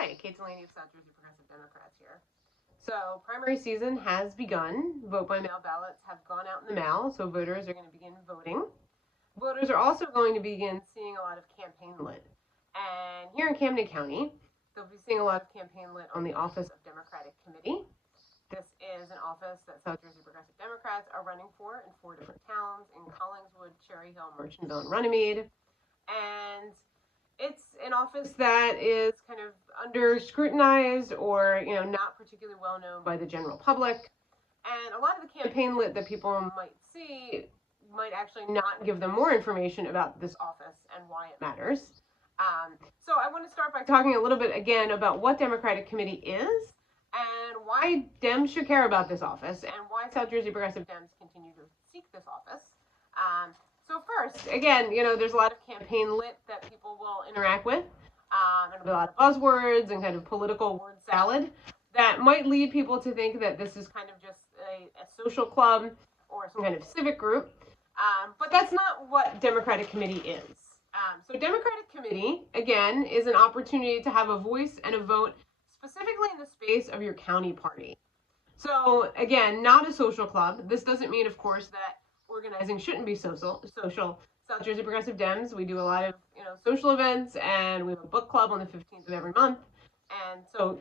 Hi, Kate Delaney of South Jersey Progressive Democrats here. So primary season has begun. Vote by mail ballots have gone out in the mail, so voters are going to begin voting. Voters are also going to begin seeing a lot of campaign lit. And here in Camden County, they'll be seeing a lot of campaign lit on the Office of Democratic Committee. This is an office that South Jersey Progressive Democrats are running for in 4 different towns: in Collingswood, Cherry Hill, Merchantville, and Runnymede. And it's an office that is kind of under scrutinized or, not particularly well known by the general public. And a lot of the campaign lit that people might see might actually not give them more information about this office and why it matters. So I want to start by talking a little bit again about what Democratic Committee is and why Dems should care about this office and why South Jersey Progressive Dems continue to seek this office. So first, again, there's a lot of campaign lit that people will interact with, and a lot of buzzwords and kind of political word salad that might lead people to think that this is kind of just a social club or some kind of civic group. But that's not what Democratic Committee is. So Democratic Committee, again, is an opportunity to have a voice and a vote specifically in the space of your county party. So again, not a social club. This doesn't mean, of course, that organizing shouldn't be social. South Jersey Progressive Dems, we do a lot of, social events, and we have a book club on the 15th of every month. And so,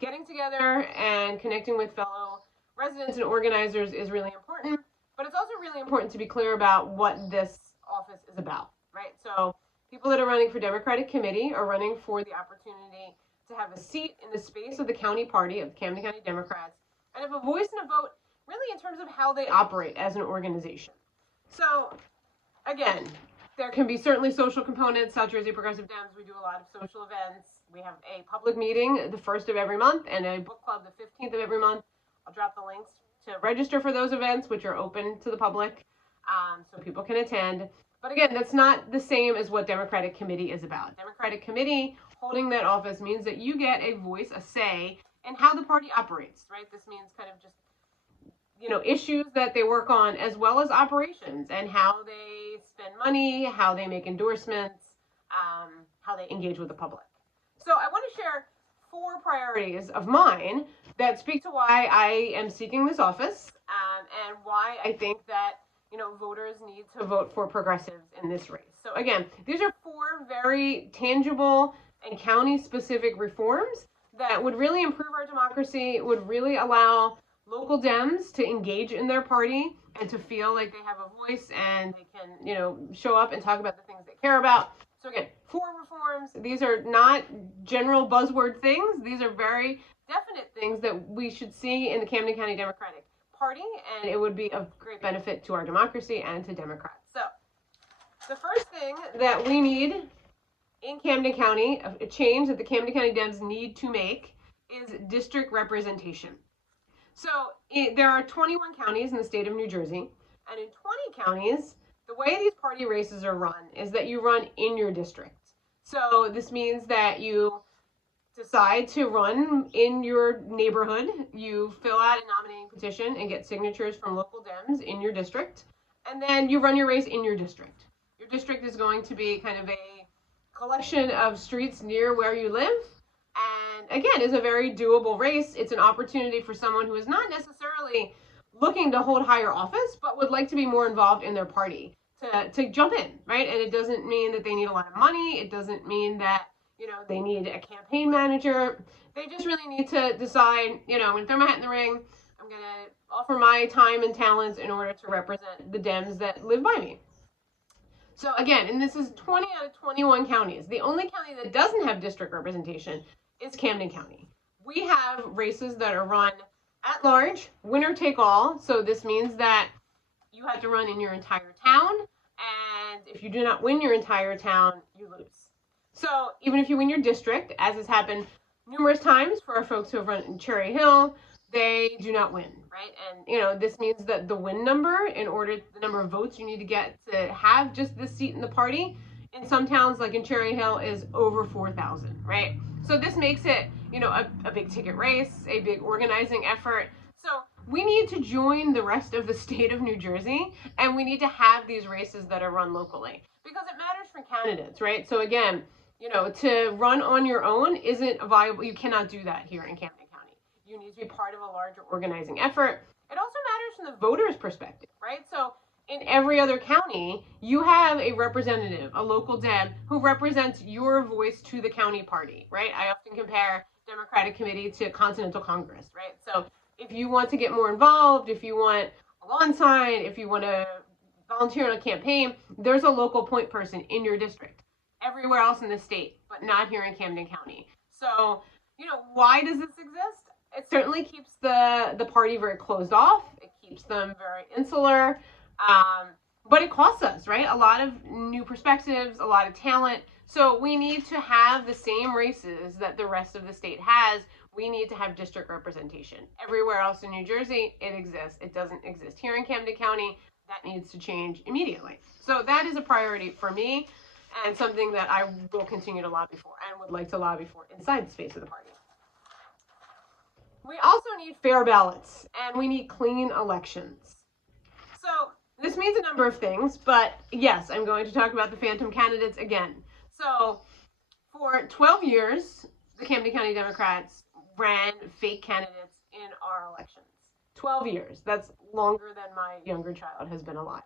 getting together and connecting with fellow residents and organizers is really important, but it's also really important to be clear about what this office is about, right? So people that are running for Democratic Committee are running for the opportunity to have a seat in the space of the county party of Camden County Democrats and have a voice and a vote really in terms of how they operate as an organization. So again, there can be certainly social components. South Jersey Progressive Dems, we do a lot of social events. We have a public meeting the 1st of every month and a book club the 15th of every month. I'll drop the links to register for those events, which are open to the public, so people can attend. But again, that's not the same as what Democratic Committee is about. Democratic Committee, holding that office, means that you get a voice, a say in how the party operates, right? This means kind of just issues that they work on, as well as operations and how they spend money, how they make endorsements, how they engage with the public. So I want to share 4 priorities of mine that speak to why I am seeking this office, and why I think that, voters need to vote for progressives in this race. So again, these are 4 very tangible and county-specific reforms that would really improve our democracy, would really allow local Dems to engage in their party and to feel like they have a voice and they can, show up and talk about the things they care about. So again, 4 reforms. These are not general buzzword things. These are very definite things that we should see in the Camden County Democratic Party, and it would be of great benefit to our democracy and to Democrats. So the first thing that we need in Camden County, a change that the Camden County Dems need to make, is district representation. So there are 21 counties in the state of New Jersey, and in 20 counties, the way these party races are run is that you run in your district. So this means that you decide to run in your neighborhood, you fill out a nominating petition and get signatures from local Dems in your district, and then you run your race in your district. Your district is going to be kind of a collection of streets near where you live. And again, is a very doable race. It's an opportunity for someone who is not necessarily looking to hold higher office, but would like to be more involved in their party to jump in, right? And it doesn't mean that they need a lot of money. It doesn't mean that, they need a campaign manager. They just really need to decide, I'm going to throw my hat in the ring. I'm going to offer my time and talents in order to represent the Dems that live by me. So again, and this is 20 out of 21 counties. The only county that doesn't have district representation is Camden County. We have races that are run at large, winner take all. So this means that you have to run in your entire town, and if you do not win your entire town, you lose. So even if you win your district, as has happened numerous times for our folks who have run in Cherry Hill, they do not win, right? And this means that the win number, the number of votes you need to get to have just this seat in the party, in some towns like in Cherry Hill, is over 4,000, right? So this makes it, a big ticket race, a big organizing effort. So we need to join the rest of the state of New Jersey, and we need to have these races that are run locally because it matters for candidates, right? So again, to run on your own isn't viable. You cannot do that here in Camden County. You need to be part of a larger organizing effort. It also matters from the voters' perspective, right? So in every other county, you have a representative, a local Deb, who represents your voice to the county party, right? I often compare Democratic Committee to Continental Congress, right? So if you want to get more involved, if you want a lawn sign, if you want to volunteer on a campaign, there's a local point person in your district everywhere else in the state, but not here in Camden County. So, why does this exist? It certainly keeps the party very closed off. It keeps them very insular. But it costs us, right? A lot of new perspectives, a lot of talent. So we need to have the same races that the rest of the state has. We need to have district representation. Everywhere else in New Jersey, it exists. It doesn't exist here in Camden County. That needs to change immediately. So that is a priority for me, and something that I will continue to lobby for and would like to lobby for inside the space of the party. We also need fair ballots, and we need clean elections. So this means a number of things, but yes, I'm going to talk about the phantom candidates again. So for 12 years, the Camden County Democrats ran fake candidates in our elections. 12 years. That's longer than my younger child has been alive.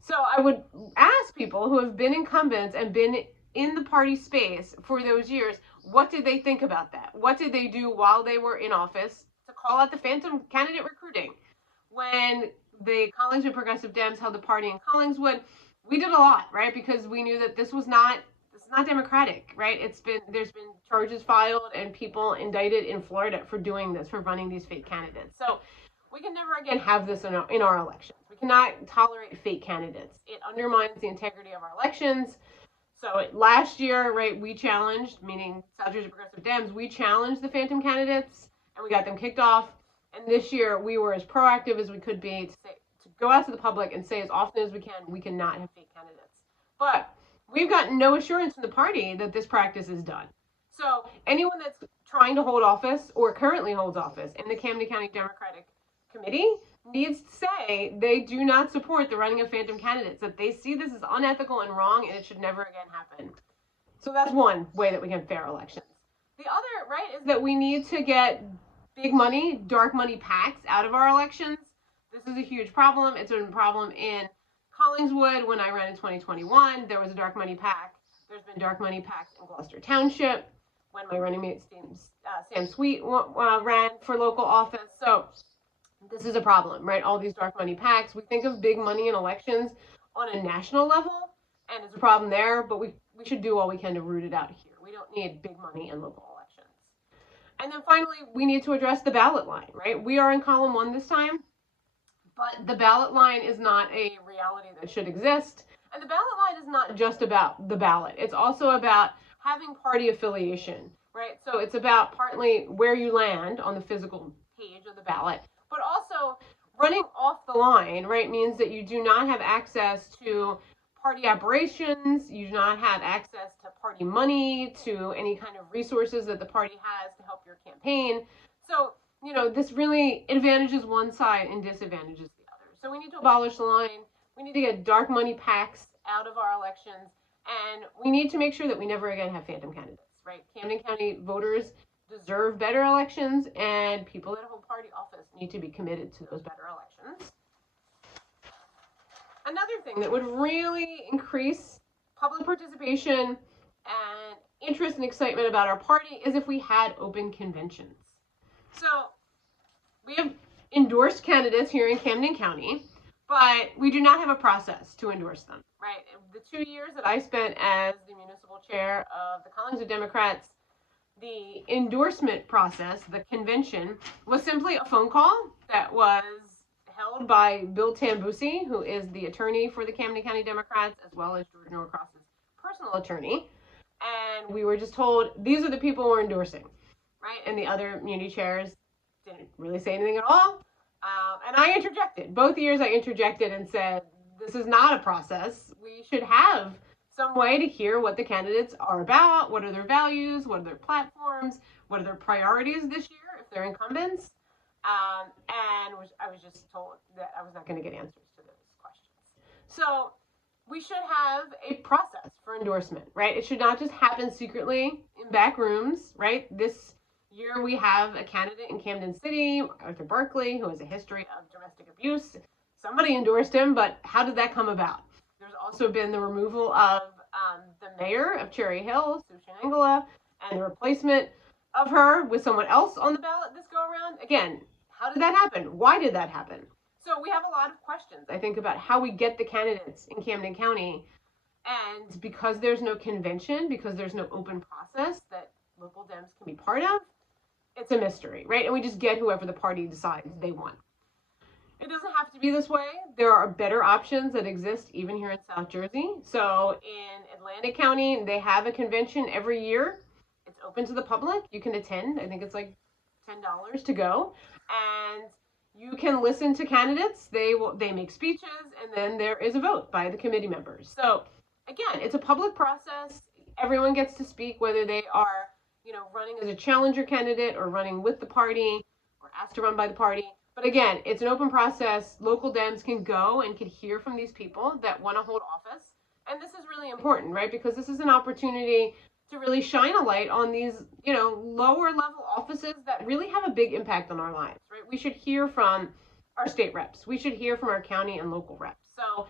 So I would ask people who have been incumbents and been in the party space for those years, what did they think about that? What did they do while they were in office to call out the phantom candidate recruiting? When the Collingswood Progressive Dems held the party in Collingswood, we did a lot, right? Because we knew that this is not democratic, right? There's been charges filed and people indicted in Florida for doing this, for running these fake candidates. So we can never again have this in our elections. We cannot tolerate fake candidates. It undermines the integrity of our elections. So last year, right, we challenged, meaning South Jersey Progressive Dems, we challenged the phantom candidates and we got them kicked off. And this year we were as proactive as we could be to go out to the public and say as often as we cannot have fake candidates. But we've gotten no assurance from the party that this practice is done. So anyone that's trying to hold office or currently holds office in the Camden County Democratic Committee needs to say they do not support the running of phantom candidates, that they see this as unethical and wrong and it should never again happen. So that's one way that we can have fair elections. The other, right, is that we need to get big money, dark money PACs out of our elections. This is a huge problem. It's been a problem in Collingswood when I ran in 2021. There was a dark money PAC. There's been dark money PACs in Gloucester Township when my running mate Sam Sweet ran for local office. So this is a problem, right? All these dark money PACs. We think of big money in elections on a national level, and it's a problem there, but we should do all we can to root it out here. We don't need big money in local elections. And then finally, we need to address the ballot line, right? We are in column 1 this time, but the ballot line is not a reality that should exist. And the ballot line is not just about the ballot. It's also about having party affiliation, right? So it's about partly where you land on the physical page of the ballot, but also running off the line, right, means that you do not have access to party operations, you do not have access to party money, to any kind of resources that the party has to help your campaign. So, this really advantages one side and disadvantages the other. So we need to abolish the line. We need to get dark money PACs out of our elections, and we need to make sure that we never again have phantom candidates, right? Camden County voters deserve better elections, and people that hold party office need to be committed to those better elections. Another thing that would really increase public participation and interest and excitement about our party is if we had open conventions. So we have endorsed candidates here in Camden County, but we do not have a process to endorse them, right? The 2 years that I spent as the municipal chair of the Collingswood Democrats, the endorsement process, the convention, was simply a phone call that was held by Bill Tambusi, who is the attorney for the Camden County Democrats, as well as George Norcross's personal attorney. And we were just told, these are the people we're endorsing, right? And the other community chairs didn't really say anything at all. And I interjected. Both years I interjected and said, this is not a process. We should have some way to hear what the candidates are about, what are their values, what are their platforms, what are their priorities this year if they're incumbents. And I was just told that I was not going to get answers to those questions. So we should have a process for endorsement, right? It should not just happen secretly in back rooms, right? This year we have a candidate in Camden City, Arthur Barkley, who has a history of domestic abuse. Somebody endorsed him, but how did that come about? There's also been the removal of the mayor of Cherry Hill, Sushan Angela, and the replacement of her with someone else on the ballot this go around. Again, how did that happen? Why did that happen? So we have a lot of questions, I think, about how we get the candidates in Camden County. And because there's no convention, because there's no open process that local Dems can be part of, it's a mystery, right? And we just get whoever the party decides they want. It doesn't have to be this way. There are better options that exist even here in South Jersey. So in Atlantic County, they have a convention every year. It's open to the public. You can attend. I think it's like $10 to go. And you can listen to candidates. They make speeches, and then there is a vote by the committee members. So again, it's a public process. Everyone gets to speak, whether they are, running as a challenger candidate or running with the party or asked to run by the party. But again, it's an open process. Local Dems can go and can hear from these people that want to hold office. And this is really important, right? Because this is an opportunity to really shine a light on these, lower level offices that really have a big impact on our lives, right? We should hear from our state reps. We should hear from our county and local reps. So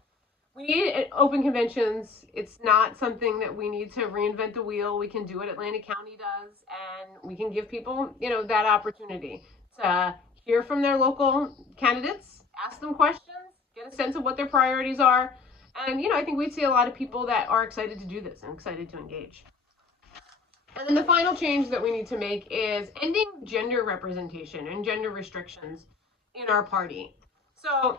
we need open conventions. It's not something that we need to reinvent the wheel. We can do what Atlantic County does, and we can give people, that opportunity to hear from their local candidates, ask them questions, get a sense of what their priorities are. And, I think we see a lot of people that are excited to do this and excited to engage. And then the final change that we need to make is ending gender representation and gender restrictions in our party. So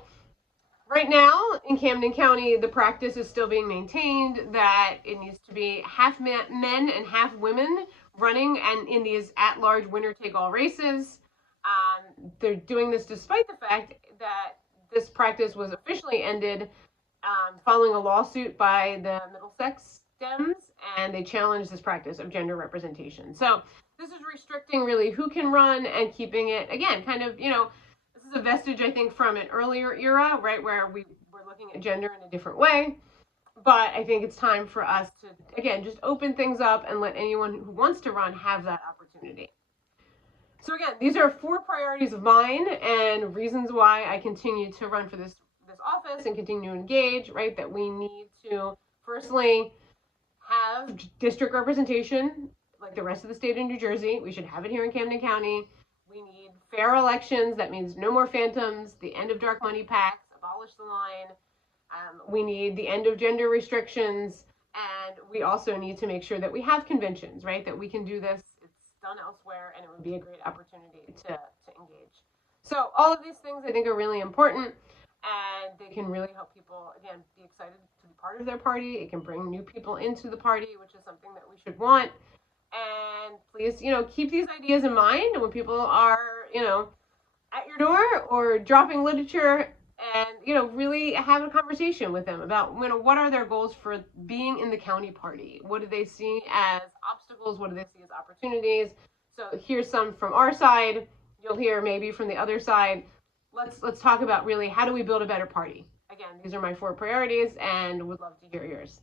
right now in Camden County, the practice is still being maintained that it needs to be half men and half women running and in these at-large winner-take-all races. They're doing this despite the fact that this practice was officially ended following a lawsuit by the Middlesex Dems, and they challenged this practice of gender representation. So this is restricting really who can run and keeping it, again, kind of, this is a vestige, I think, from an earlier era, right, where we were looking at gender in a different way. But I think it's time for us to, again, just open things up and let anyone who wants to run have that opportunity. So again, these are 4 priorities of mine and reasons why I continue to run for this office and continue to engage, right? That we need to, firstly, have district representation like the rest of the state of New Jersey. We should have it here in Camden County. We need fair elections. That means no more phantoms, the end of dark money PACs, abolish the line. We need the end of gender restrictions. And we also need to make sure that we have conventions, right? That we can do this. Done elsewhere, and it would be a great opportunity to engage. So all of these things I think are really important, and they can really help people, again, be excited to be part of their party. It can bring new people into the party, which is something that we should want. And please, keep these ideas in mind when people are, at your door or dropping literature, and, really have a conversation with them about, what are their goals for being in the county party? What do they see as obstacles? What do they see as opportunities? So here's some from our side. You'll hear maybe from the other side. Let's talk about really how do we build a better party? Again, these are my 4 priorities and would love to hear yours.